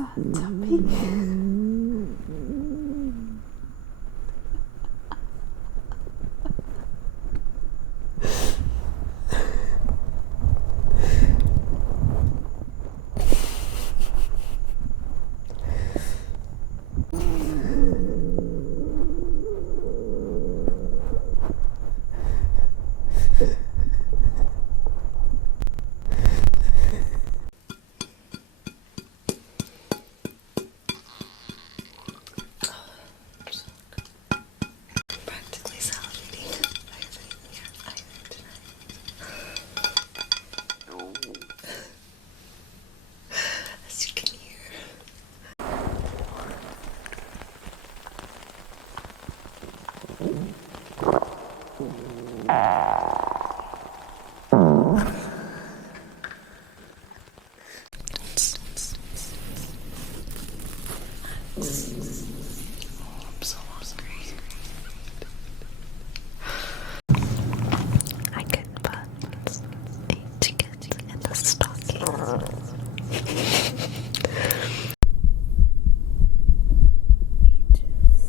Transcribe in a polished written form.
Tuppy. Practically salivating. I haven't eaten yet either tonight. As you can hear. I'm so hungry. I could put a ticket in the stocking. Beaches.